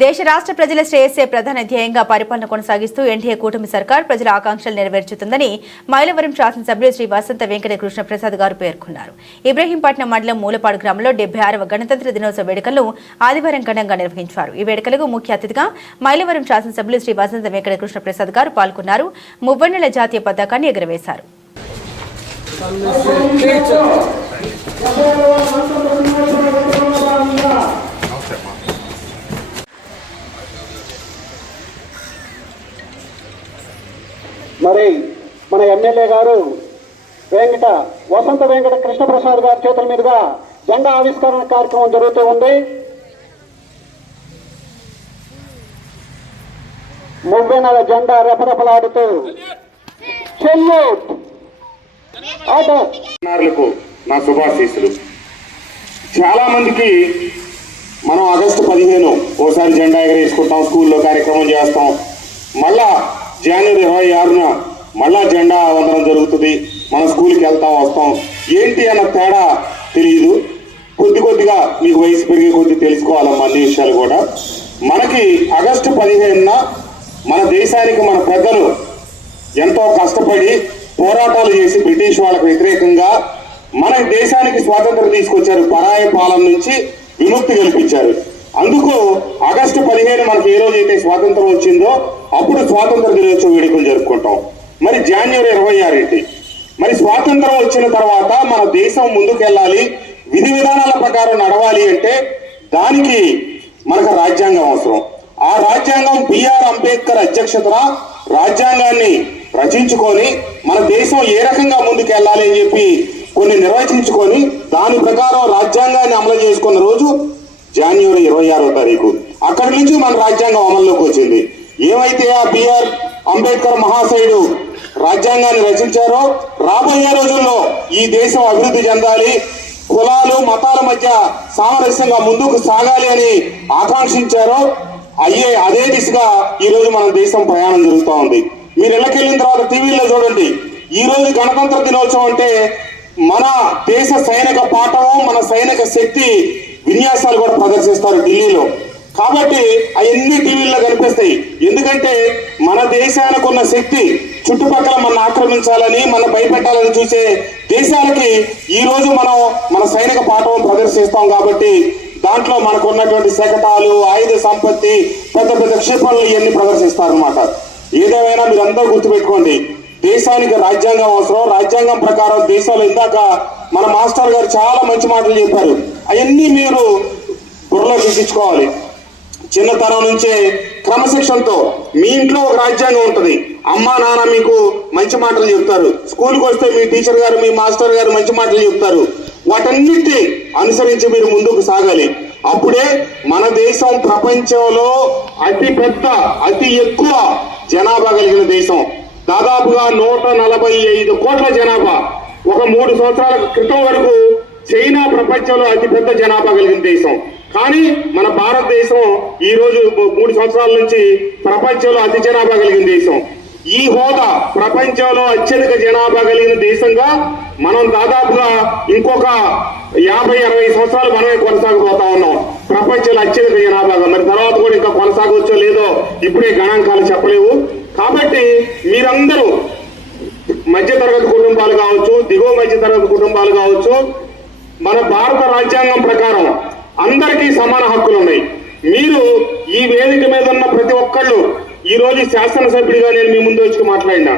దేశ రాష్ట్ర ప్రజల శ్రేయస్సే ప్రధాన ధ్యేయంగా పరిపాలన కొనసాగిస్తూ ఎన్డీఏ కూటమి సర్కార్ ప్రజల ఆకాంక్షలు నెరవేర్చుతుందని మైలవరం శాసనసభ్యులు శ్రీ వసంత వెంకట కృష్ణ ప్రసాద్ గారు పేర్కొన్నారు. ఇబ్రహీంపట్నం మండలం మూలపాడు గ్రామంలో 76వ గణతంత్ర దినోత్సవ వేడుకలను ఆదివారం ఘనంగా నిర్వహించారు. ఈ వేడుకలకు ముఖ్య అతిథిగా మైలవరం శాసనసభ్యులు శ్రీ వసంత వెంకట కృష్ణ ప్రసాద్ గారు పాల్గొన్నారు. మువ్వన్నెల జాతీయ పతాకాన్ని ఎగురవేశారు. మరి మన ఎమ్మెల్యే గారు వసంత వెంకట కృష్ణ ప్రసాద్ గారి చేతుల మీదుగా జెండా ఆవిష్కరణ కార్యక్రమం జరుగుతూ ఉంది. మువ్వెన్నెల జెండా రెపరెపలాడుతూ నా శుభాశీస్సులు. చాలా మందికి మనం ఆగస్టు 15 ఓసారి జెండా ఎగరేసుకుంటాం, స్కూల్లో కార్యక్రమం చేస్తాం. మళ్ళా జనవరి 26న మళ్ళా జెండా వందనం జరుగుతుంది. మన స్కూల్కి వెళ్తాం వస్తాం. ఏంటి అన్న తేడా తెలియదు. కొద్దిగా మీకు వయసు పెరిగే కొద్ది తెలుసుకోవాలమ్మా అన్ని విషయాలు కూడా. మనకి ఆగస్టు 15న మన దేశానికి మన పెద్దలు ఎంతో కష్టపడి పోరాటాలు చేసి బ్రిటిష్ వాళ్ళకు వ్యతిరేకంగా మన దేశానికి స్వాతంత్రం తీసుకొచ్చారు. పరాయ పాలన నుంచి విముక్తి కల్పించారు. అందుకు ఆగస్టు 15 మనకి ఏ రోజైతే స్వాతంత్రం వచ్చిందో అప్పుడు స్వాతంత్ర దినోత్సవ వేడుకలు జరుపుకుంటాం. మరి జనవరి 26 ఏంటి? మరి స్వాతంత్రం వచ్చిన తర్వాత మన దేశం ముందుకెళ్ళాలి, విధి విధానాల ప్రకారం నడవాలి అంటే దానికి మనకు రాజ్యాంగం అవసరం. ఆ రాజ్యాంగం బిఆర్ అంబేద్కర్ అధ్యక్షతన రాజ్యాంగాన్ని రచించుకొని మన దేశం ఏ రకంగా ముందుకెళ్ళాలి అని చెప్పి కొన్ని నిర్వచించుకొని దాని ప్రకారం రాజ్యాంగాన్ని అమలు చేసుకున్న రోజు జనవరి 26వ తారీఖు. అక్కడి నుంచి మన రాజ్యాంగం అమల్లోకి వచ్చింది. ఏమైతే ఆ బిఆర్ అంబేద్కర్ మహాశయుడు రాజ్యాంగాన్ని రచించారో రాబోయే రోజుల్లో ఈ దేశం అభివృద్ధి చెందాలి, కులాలు మతాల మధ్య సామరస్యంగా ముందుకు సాగాలి అని ఆకాంక్షించారో అదే దిశగా ఈ రోజు మన దేశం ప్రయాణం జరుగుతూ ఉంది. మీరు ఇళ్ళకెళ్ళిన తర్వాత టీవీలో చూడండి. ఈ రోజు గణతంత్ర దినోత్సవం అంటే మన దేశ సైనిక పాఠము, మన సైనిక శక్తి విన్యాసాలు కూడా ప్రదర్శిస్తారు ఢిల్లీలో. కాబట్టి అవన్నీ టీవీల్లో కనిపిస్తాయి. ఎందుకంటే మన దేశానికి ఉన్న శక్తి చుట్టుపక్కల మన ఆక్రమించాలని, మన భయపెట్టాలని చూసే దేశాలకి ఈ రోజు మనం మన సైనిక పాఠం ప్రదర్శిస్తాం. కాబట్టి దాంట్లో మనకు ఉన్నటువంటి శకటాలు, ఆయుధ సంపత్తి, పెద్ద పెద్ద క్షిపణులు ఇవన్నీ ప్రదర్శిస్తారనమాట. ఏదేమైనా మీరందరూ గుర్తుపెట్టుకోండి, దేశానికి రాజ్యాంగం అవసరం. రాజ్యాంగం ప్రకారం దేశంలో ఇందాక మన మాస్టర్ గారు చాలా మంచి మాటలు చెప్పారు. అవన్నీ మీరు బుర్రలో తీసుకోవాలి. చిన్నతనం నుంచే క్రమశిక్షణతో మీ ఇంట్లో ఒక రాజ్యాంగం ఉంటుంది. అమ్మా నాన్న మీకు మంచి మాటలు చెప్తారు. స్కూల్కి వస్తే మీ టీచర్ గారు, మీ మాస్టర్ గారు మంచి మాటలు చెప్తారు. వాటన్నిటిని అనుసరించి మీరు ముందుకు సాగాలి. అప్పుడే మన దేశం ప్రపంచంలో అతి ఎక్కువ జనాభా కలిగిన దేశం. దాదాపుగా 145 కోట్ల జనాభా. ఒక 3 సంవత్సరాల క్రితం వరకు చైనా ప్రపంచంలో అతిపెద్ద జనాభా కలిగిన దేశం. కానీ మన భారతదేశం ఈ రోజు 3 సంవత్సరాల నుంచి ప్రపంచంలో అతి జనాభా కలిగిన దేశం. ఈ హోదా ప్రపంచంలో అత్యధిక జనాభా కలిగిన దేశంగా మనం దాదాపుగా ఇంకొక 50-60 సంవత్సరాలు మనమే కొనసాగిపోతా ఉన్నాం ప్రపంచంలో అత్యధిక జనాభాగా. మరి తర్వాత కూడా ఇంకా కొనసాగవచ్చో లేదో ఇప్పుడే గణాంకాలు చెప్పలేవు. కాబట్టి మీరందరూ మధ్యతరగతి కుటుంబాలు కావచ్చు, దిగువ మధ్యతరగతి కుటుంబాలు కావచ్చు, మన భారత రాజ్యాంగం ప్రకారం అందరికీ సమాన హక్కులు ఉన్నాయి. మీరు ఈ వేదిక మీద ఉన్న ప్రతి ఒక్కళ్ళు ఈ రోజు శాసనసభ్యుడిగా నేను మీ ముందు వచ్చి మాట్లాడినా,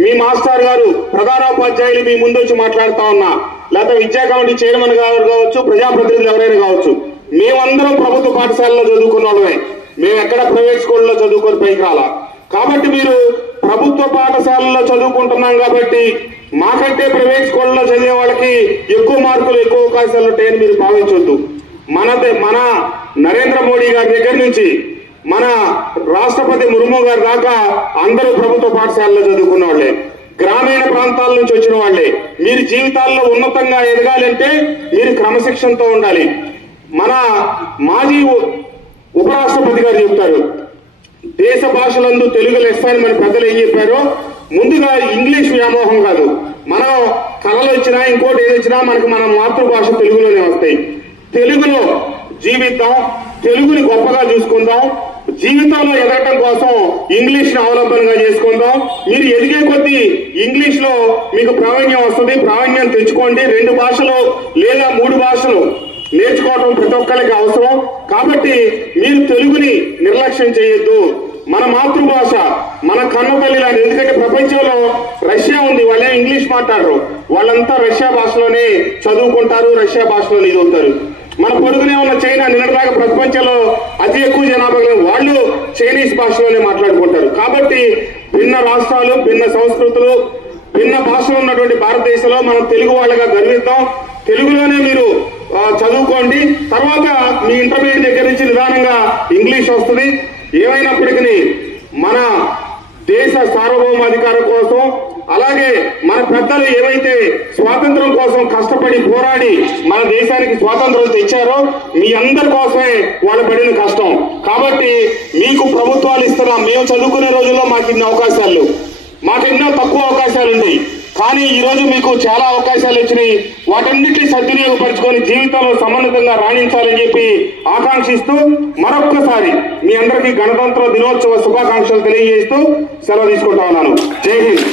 మీ మాస్టర్ గారు ప్రధానోపాధ్యాయులు మీ ముందు వచ్చి మాట్లాడుతా ఉన్నా, లేకపోతే విద్యా కమిటీ చైర్మన్ గారు కావచ్చు, ప్రజాప్రతినిధులు ఎవరైనా కావచ్చు, మేమందరం ప్రభుత్వ పాఠశాలలో చదువుకున్న వాళ్ళమే. మేము ఎక్కడ ప్రైవేట్ స్కూల్లో చదువుకొని పైకి రాలా. కాబట్టి మీరు ప్రభుత్వ పాఠశాలలో చదువుకుంటున్నాం కాబట్టి మాకంటే ప్రైవేట్ స్కూల్లో చదివే వాళ్ళకి ఎక్కువ మార్కులు, ఎక్కువ అవకాశాలు ఉంటాయని మీరు భావించొద్దు. మన నరేంద్ర మోడీ గారి దగ్గర నుంచి మన రాష్ట్రపతి ముర్ము గారి దాకా అందరూ ప్రభుత్వ పాఠశాలలో చదువుకున్న వాళ్ళే, గ్రామీణ ప్రాంతాల నుంచి వచ్చిన వాళ్ళే. మీరు జీవితాల్లో ఉన్నతంగా ఎదగాలంటే మీరు క్రమశిక్షణతో ఉండాలి. మన మాజీ ఉపరాష్ట్రపతి గారు చెప్తారు, దేశ భాషలందు తెలుగు లెస్స అని మన పెద్దలు ఏం చెప్పారో, ముందుగా ఇంగ్లీష్ వ్యామోహం కాదు. మనం కళలు వచ్చినా ఇంకోటి ఏది వచ్చినా మనకు మన మాతృభాష తెలుగులోనే వస్తాయి. తెలుగులో జీవిద్దాం, తెలుగుని గొప్పగా చూసుకుందాం. జీవితంలో ఎదగటం కోసం ఇంగ్లీష్ని అవలంబనగా చేసుకుందాం. మీరు ఎదిగే కొద్దీ ఇంగ్లీష్లో మీకు ప్రావీణ్యం వస్తుంది. ప్రావీణ్యం తెచ్చుకోండి. 2 భాషలు లేదా 3 భాషలు నేర్చుకోవడం ప్రతి ఒక్కరికి అవసరం. కాబట్టి మీరు తెలుగుని నిర్లక్ష్యం చేయొద్దు. మన మాతృభాష, మన కన్న తల్లి లాంటి. ఎందుకంటే ప్రపంచంలో రష్యా ఉంది, వాళ్ళే ఇంగ్లీష్ మాట్లాడరు. వాళ్ళంతా రష్యా భాషలోనే చదువుకుంటారు, రష్యా భాషలోనే చదువుతారు. మన పొరుగునే ఉన్న చైనా నిన్నటిదాకా ప్రపంచంలో అతి ఎక్కువ జనాభా వాళ్ళు చైనీస్ భాషలోనే మాట్లాడుకుంటారు. కాబట్టి భిన్న రాష్ట్రాలు, భిన్న సంస్కృతులు, భిన్న భాషలు ఉన్నటువంటి భారతదేశంలో మనం తెలుగు వాళ్ళగా గర్విద్దాం. తెలుగులోనే మీరు చదువుకోండి. తర్వాత మీ ఇంటర్మీడియట్ దగ్గర నుంచి నిదానంగా ఇంగ్లీష్ వస్తుంది. ఏమైనప్పటికీ మన దేశ సార్వభౌమాధికారం కోసం, అలాగే మన పెద్దలు ఏవైతే స్వాతంత్రం కోసం కష్టపడి పోరాడి మన దేశానికి స్వాతంత్రం తెచ్చారో మీ అందరి కోసమే వాళ్ళు పడిన కష్టం. కాబట్టి మీకు ప్రభుత్వాలు ఇస్తున్నాం. మేము చదువుకునే రోజుల్లో మాకు ఇన్ని అవకాశాలు, మాకెన్నో తక్కువ అవకాశాలు ఉన్నాయి. కానీ ఈ రోజు మీకు చాలా అవకాశాలు వచ్చినాయి. వాటన్నిటిని సద్వినియోగపరచుకొని జీవితంలో సమున్నతంగా రాణించాలని చెప్పి ఆకాంక్షిస్తూ మరొక్కసారి మీ అందరికీ గణతంత్ర దినోత్సవ శుభాకాంక్షలు తెలియజేస్తూ సెలవు తీసుకుంటా ఉన్నాను. జై హింద్.